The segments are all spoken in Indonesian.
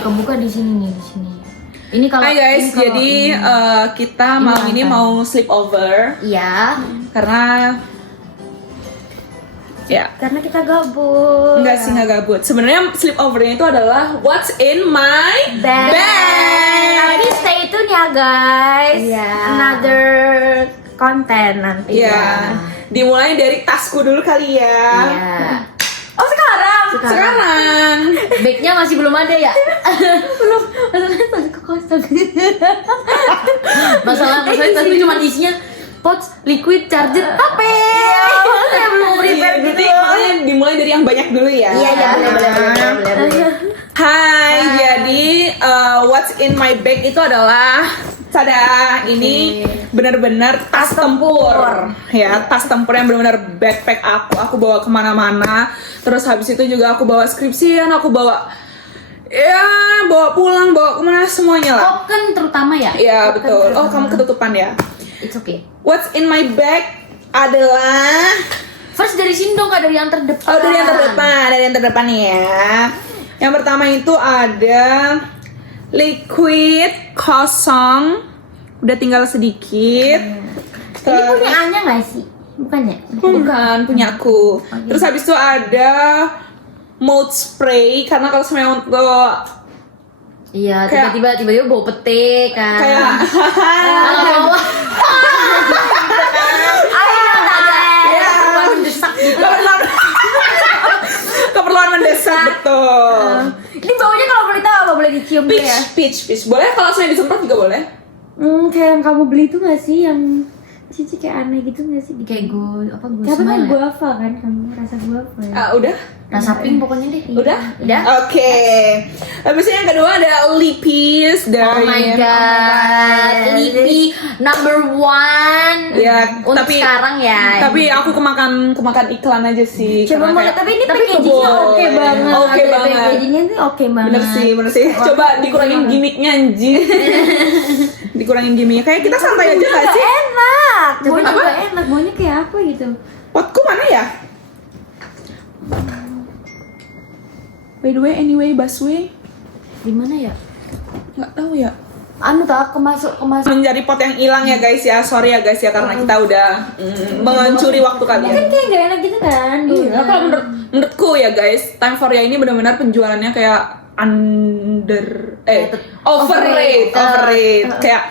Kebuka di sini nih, di sini. Ini kalau Hai guys, ini kalau jadi kita ini malam ini mantan. mau sleep over iya, karena ya karena kita gabut. enggak sih, nggak gabut. Sebenarnya sleep overnya itu adalah what's in my Bag. bag. Tapi stay tune ya guys. Iya. Another konten nanti Ya, dimulai dari tasku dulu kali ya. Iya. Oh sekarang? Sekarang Bagnya masih belum ada ya? Belum. Masalahnya tadi ke kosong. Masalahnya tadi cuma isinya pouch, liquid, charger, HP. Saya belum prepare gitu. Jadi makanya dimulai dari yang banyak dulu ya. Iya, benar. Hai, jadi what's in my bag itu adalah tada, ini benar-benar tas tempur ya, tas tempur yang benar-benar backpack aku bawa kemana-mana. Terus habis itu juga aku bawa skripsian, aku bawa bawa pulang, bawa kemana semuanya lah. Token terutama ya? Ya betul. Oh, kamu ketutupan ya. It's okay. What's in my bag adalah First dari sini dong, Kak, dari yang terdepan. oh, dari yang terdepan nih ya. Yang pertama itu ada liquid kosong, udah tinggal sedikit. Ini punya Anya nggak sih? Bukannya? Bukan, punya aku. Terus habis itu ada mouth spray, karena kalau semuanya untuk Iya, Kayak- tiba-tiba bau pete kan. kayak Kalau Iya. mendesak gitu. keperluan mendesak, betul. Ini baunya kalau boleh tahu apa boleh dicium Peach, ya? peach. Boleh kalau saya disemprot juga boleh. Kayak yang kamu beli itu nggak sih yang cici kayak aneh gitu nggak sih? Kayak gue Tapi kan smile ya? guava kan kamu rasa guava ya? Udah? Rasa pink pokoknya deh. Udah? Udah. Oke. Habis itu yang kedua ada Lippis Oh dari my god, Lippy number one. Ya, untuk tapi- sekarang ya. Tapi aku kemakan iklan aja sih. Coba karena mau kayak- tapi ini tapi packagingnya kebol. oke banget. Oke banget. Packagingnya tuh oke banget. Bener sih. Coba dikurangin gimmicknya anjing. Dikurangin gimmicknya. Kayak kita santai aja gak sih? Enak. Baunya Apa? juga enak. Baunya kayak apa gitu? Potku mana ya? By the way, anyway, busway Gimana ya? nggak tahu ya. Anu tak kemasuk Menjadi pot yang hilang ya guys ya. Sorry ya guys ya karena kita udah mencuri waktu kan kalian. kayak gak enak gitu kan? Iya, kalau menurutku ya guys, Time for Ya ini benar-benar penjualannya kayak overrated. Kayak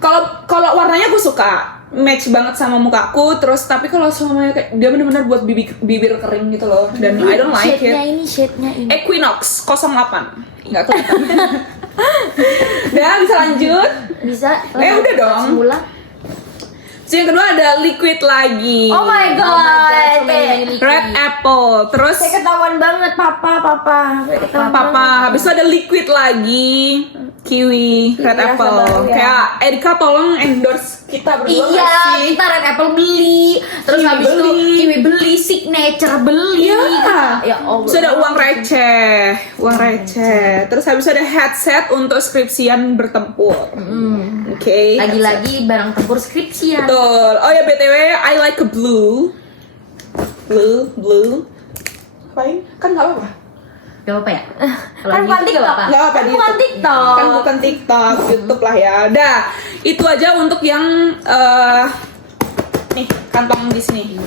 kalau warnanya aku suka, match banget sama mukaku, terus tapi kalau semuanya kayak dia benar-benar buat bibir kering gitu loh, dan I don't like it. Shade-nya ini. Equinox 08 nggak kelihatan. Udah bisa lanjut. Bisa. Udah dong. Semula. Terus yang kedua ada liquid lagi. Oh my god. Red apple. Terus Saya ketahuan banget papa. Saya ketahuan Papa, habis itu ada liquid lagi, kiwi, red rasa apple. baru ya. Kayak Erika tolong endorse kita berdua nggak Iya, sih? kita red apple beli, terus Kiwi habis itu beli. kiwi beli, signature beli. Iya. Ya Allah. Terus ada uang receh. Terus habis itu ada headset untuk skripsian bertempur. Oke. Lagi-lagi barang tempur skripsi ya. Betul. Oh ya BTW, I like a blue. Apain? Kan nggak apa-apa. Gak apa ya? Kalau Kan bukan gitu TikTok. gak apa. Nggak apa-apa Kan di bukan YouTube. TikTok. Kan bukan TikTok, YouTube lah ya. Dah, itu aja untuk yang nih kantong di sini.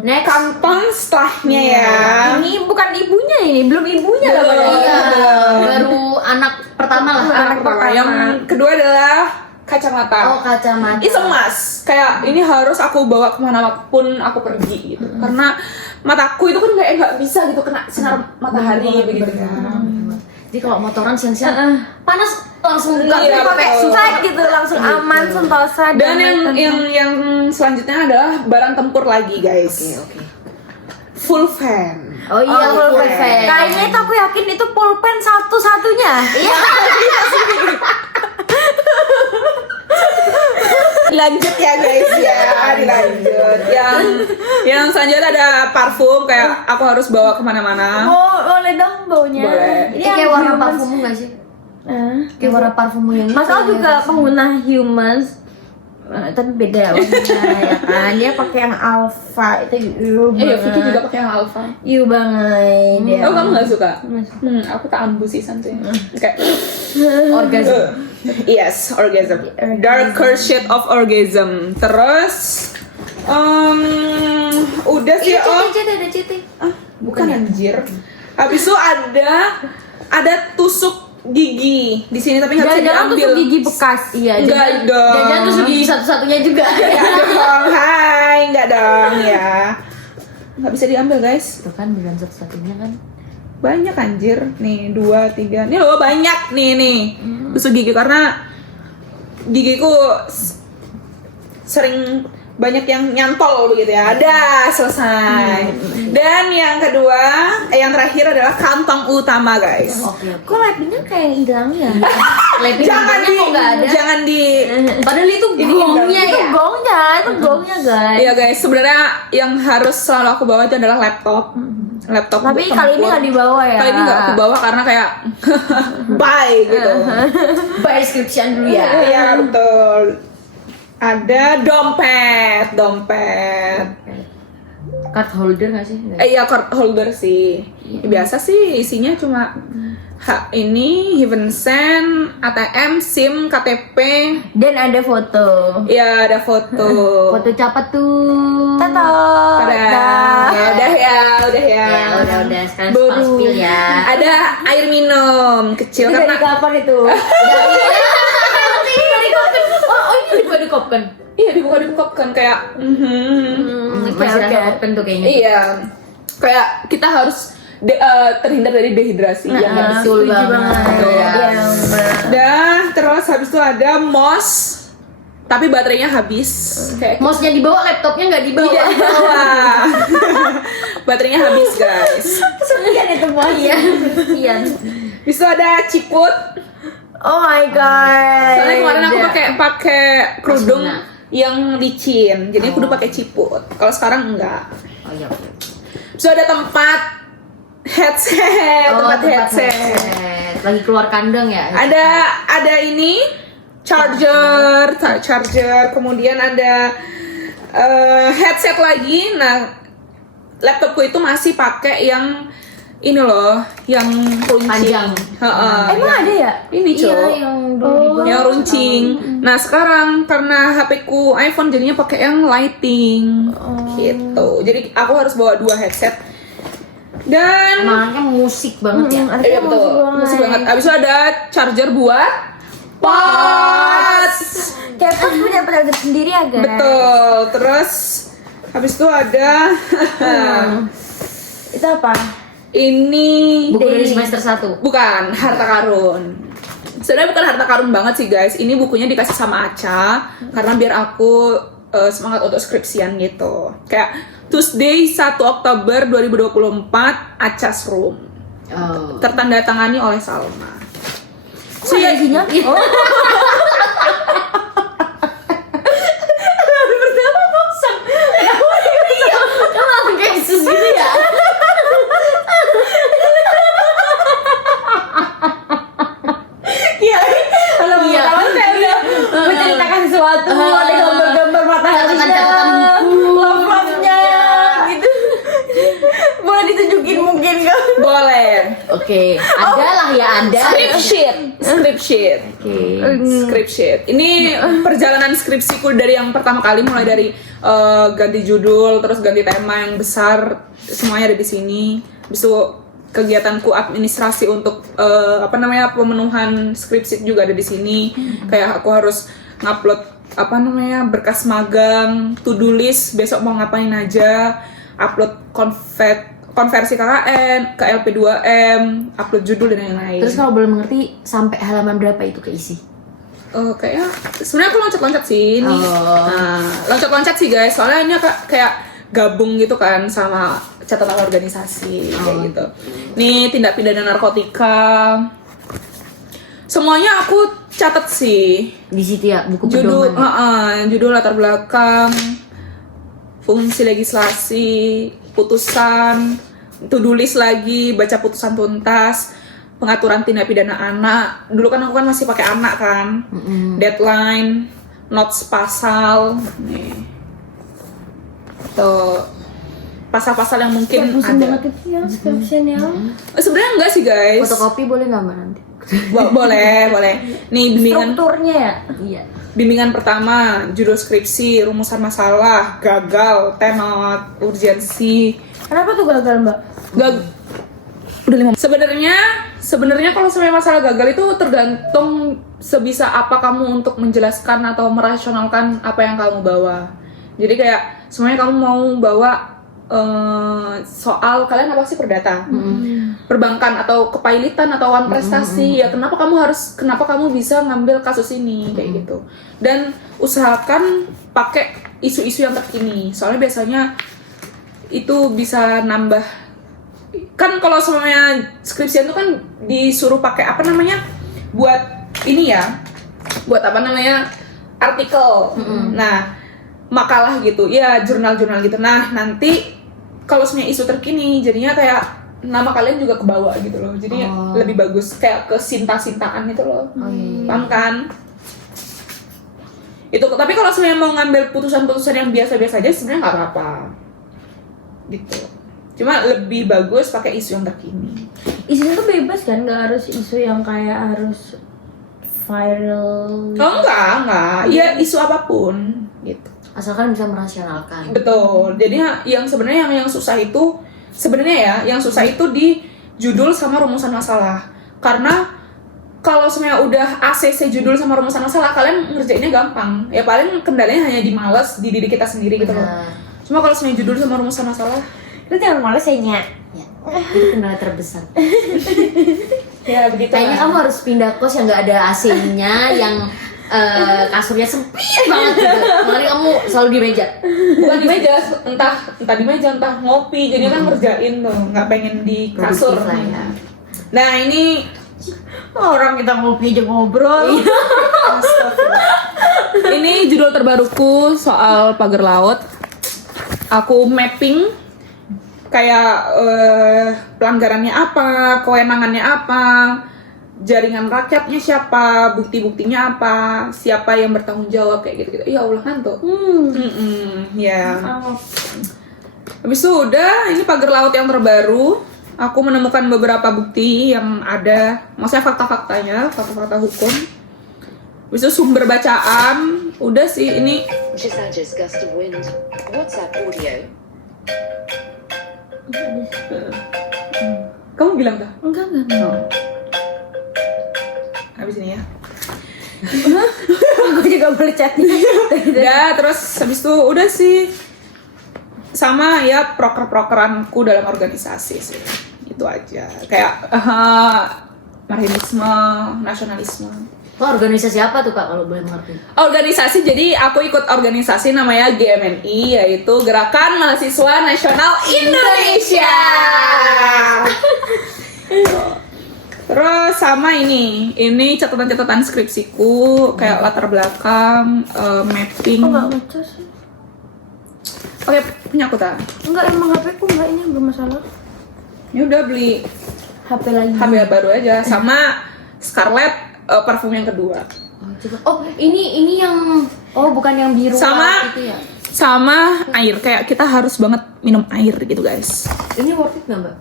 Next. Kantong setelahnya ya. Ini bukan ibunya ini, belum ibunya Belum. loh. Iya, Belum. baru anak pertama lah. Anak pertama. Yang kedua adalah kacamata. Oh, kacamata. Ini emas. Kayak ini harus aku bawa kemanapun aku pergi gitu. Karena mataku itu kan kayak nggak bisa gitu kena sinar matahari begitu kan. Jadi kalau motoran siang-siang panas langsung buka Iya, Pakai betul. slide gitu langsung aman, sentosa. Dan yang selanjutnya adalah barang tempur lagi guys. Oke. Full fan. Oh iya, Oh, full iya. fan. Kayaknya itu aku yakin itu pulpen satu-satunya. Iya. Lanjut ya guys ya, dilanjut. Yang selanjutnya ada parfum, kayak aku harus bawa kemana-mana. Boleh dong baunya. Boleh. Ini kayak warna parfummu gak sih? Kayak warna parfummu yang Mas Al juga pengguna humans. Tapi beda warnanya ya kan. Dia pakai yang alpha itu Vicky juga pakai yang alpha. banget. Dia. Oh, kamu nggak suka? Aku tak ambu sih santai. Kayak Orgasm. yes, orgasm. Darker shade of orgasm. Terus, udah sih. Ada CT. Bukan anjir. Habis itu ada tusuk gigi di sini tapi nggak bisa Jangan-jangan diambil. tusuk gigi bekas. Iya, Enggak dong. Jangan tusuk gigi satu-satunya juga. Enggak dong, hai, enggak dong ya. Nggak bisa diambil guys. Itu kan bukan satu-satunya kan. Banyak anjir. Nih 2, 3. Nih loh banyak nih. Tusuk gigi karena gigiku sering banyak yang nyantol begitu ya. Ada selesai. Dan yang kedua, yang terakhir adalah kantong utama guys. Oke. Kok lapingnya kayak hilang ya? Laping Jangan bibirnya kok nggak ada. jangan di Padahal itu Ini gongnya Itu ya. gongnya guys. Iya guys, sebenarnya yang harus selalu aku bawa itu adalah laptop. Laptop. Tapi untuk kali ini tempur. nggak dibawa ya. Kali ini nggak aku bawa karena kayak bye gitu. By description dulu ya. Iya betul. Ada dompet. Card holder nggak sih? Iya card holder sih. Biasa sih isinya cuma ini Heaven Send, ATM, SIM, KTP. Dan ada foto. Iya ada foto. Foto siapa tuh? Tato. Tada. Udah ya. Ya udah sekarang Baru. spill ya. Ada air minum kecil Itu dari karena kapan itu? Dari Kopken. Oh ini dibuka di Kopken. iya dibuka kan kayak Masih oke. rasa Kopken tuh kayaknya. iya kayak kita harus terhindar dari dehidrasi ya nggak sih? Betul Setuju banget. Betul. Ya. Dah terus habis itu ada MOS tapi baterainya habis kayak Mouse-nya dibawa, laptopnya nggak dibawa. tidak dibawa baterainya habis guys. Kesepian itu bos. Iya. Kesepian. Bisa ada ciput Oh my god. soalnya kemarin aku pakai kerudung Masuna. yang licin jadi aku udah pakai ciput kalau sekarang enggak. Oh iya. So ada tempat headset, tempat headset. Lagi keluar kandang ya. Ada ini charger, kemudian ada headset lagi. Nah, laptopku itu masih pakai yang ini loh, yang runcing. Panjang. Heeh. Emang ada ya? Ini Iya, cowok. yang dulu dibawa. Yang runcing. Nah sekarang karena HP-ku iPhone jadinya pakai yang lighting, gitu. Jadi aku harus bawa 2 headset. Dan Emangnya musik banget ya. iya betul, musik banget. Abis itu ada charger buat pods. K-pop punya produk sendiri ya guys. Betul. Terus habis itu ada Itu apa? ini Buku dari semester 1. bukan harta karun. Sebenarnya bukan harta karun banget sih guys. Ini bukunya dikasih sama Aca karena biar aku semangat untuk skripsian gitu. Kayak Tuesday 1 Oktober 2024 Aca's Room. Oh. Tertanda tangani oleh Salma. So ya isinya? Oh. Emang kayak Yesus gitu ya? Iya. Kalau Iya. kawan saya udah menceritakan sesuatu, ada gambar-gambar mataharinya, Catatan-catatan love-love-nya, gitu. Boleh ditunjukin mungkin kan? Boleh. Oke, ada lah ya ada. Script sheet. Oke. Script sheet. Ini perjalanan skripsiku dari yang pertama kali mulai dari ganti judul, terus ganti tema yang besar, semuanya ada di sini. Habis itu kegiatanku administrasi untuk pemenuhan script sheet juga ada di sini. Kayak aku harus ngupload berkas magang, to-do list besok mau ngapain aja, upload konversi KKN ke LP2M, upload judul dan lain-lain. Terus kalau belum mengerti sampai halaman berapa itu keisi? Kayaknya sebenarnya aku loncat-loncat sih ini. Oh. Nah, loncat-loncat sih guys. Soalnya ini kayak gabung gitu kan sama catatan organisasi kayak gitu. Nih tindak pidana narkotika. Semuanya aku catat sih. Di situ ya buku Judul, pedoman. judul latar belakang, fungsi legislasi, putusan, to-do list lagi, baca putusan tuntas, pengaturan tindak pidana anak. Dulu kan aku kan masih pakai anak kan. Deadline, notes pasal nih. Tuh pasal-pasal yang mungkin Pusing ada. banget itu ya caption ya. Sebenarnya enggak sih guys. Fotokopi boleh nggak mbak nanti? Boleh. Nih bimbingan Strukturnya ya. Iya. bimbingan pertama, judul skripsi, rumusan masalah, gagal, tema, urgensi. Kenapa tuh gagal mbak? Udah 5. Sebenarnya kalau sebenarnya masalah gagal itu tergantung sebisa apa kamu untuk menjelaskan atau merasionalkan apa yang kamu bawa. Jadi kayak semuanya kamu mau bawa soal kalian apa sih perdata, perbankan atau kepailitan atau wan prestasi, ya kenapa kamu bisa ngambil kasus ini kayak gitu. Dan usahakan pakai isu-isu yang terkini. Soalnya biasanya itu bisa nambah. Kan kalau semuanya skripsian itu kan disuruh pakai apa namanya? Buat ini ya. Buat apa namanya? Artikel. Nah, makalah gitu. Ya, jurnal-jurnal gitu. Nah, nanti kalau semuanya isu terkini jadinya kayak nama kalian juga kebawa gitu loh. Jadi lebih bagus kayak ke sinta-sintaan gitu loh. Paham kan? Itu tapi kalau semuanya mau ngambil putusan-putusan yang biasa-biasa aja sebenarnya nggak apa-apa. Gitu. Cuma lebih bagus pakai isu yang terkini. Isunya tuh bebas kan, nggak harus isu yang kayak harus viral. Oh enggak. Iya isu apapun gitu. Asalkan bisa merasionalkan. Betul. Jadi yang sebenarnya yang susah itu yang susah itu di judul sama rumusan masalah. Karena kalau sebenarnya udah ACC judul sama rumusan masalah, kalian ngerjainnya gampang. Ya paling kendalanya hanya di malas di diri kita sendiri gitu loh. Cuma kalau sebenarnya judul sama rumusan masalah, Itu jangan males ya Nya. Ya, itu kendala terbesar. ya begitu. Kayaknya kamu harus pindah kos yang nggak ada AC-nya, yang kasurnya sempit banget gitu. Makanya kamu selalu di meja. Bukan di meja, entah di meja, entah ngopi. Jadi kan ngerjain tuh, nggak pengen di kasur. Produktif lah ya. Nah ini Orang kita ngopi aja ngobrol. ini judul terbaruku soal pagar laut. Aku mapping kayak pelanggarannya apa, kewenangannya apa, jaringan rakyatnya siapa, bukti-buktinya apa, siapa yang bertanggung jawab kayak gitu-gitu. Ya Allah ngantuk. Ya. Habis itu udah, ini pagar laut yang terbaru. Aku menemukan beberapa bukti yang ada, maksudnya fakta-faktanya, fakta-fakta hukum. Habis itu sumber bacaan, udah sih ini. Gisages gust of wind. WhatsApp audio. Kamu bilang dah? Enggak. Habis ini ya. Aku juga boleh chatnya. Udah, terus habis itu udah sih. Sama ya proker-prokeranku dalam organisasi sih. Itu aja. Kayak marxisme, nasionalisme. Oh, organisasi apa tuh Kak kalau boleh mengerti? Organisasi, jadi aku ikut organisasi namanya GMNI, yaitu Gerakan Mahasiswa Nasional Indonesia. Terus sama ini catatan-catatan skripsiku, kayak latar belakang, mapping. Kok nggak baca sih? Oke, punya aku tak? Enggak, emang HP ku enggak, ini bermasalah. Ya udah beli HP lagi. HP baru aja, sama Scarlett parfum yang kedua. Oh, coba. Oh, ini yang bukan yang biru Sama. gitu ya. Sama air, kayak kita harus banget minum air gitu guys. Ini worth it nggak Mbak?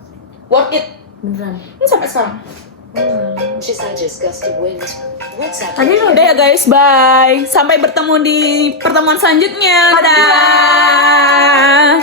Worth it. Beneran. Ini sampai sekarang. Gisages gust of wind. WhatsApp Tadi lo Udah ya guys, bye. Sampai bertemu di pertemuan selanjutnya. Dadah.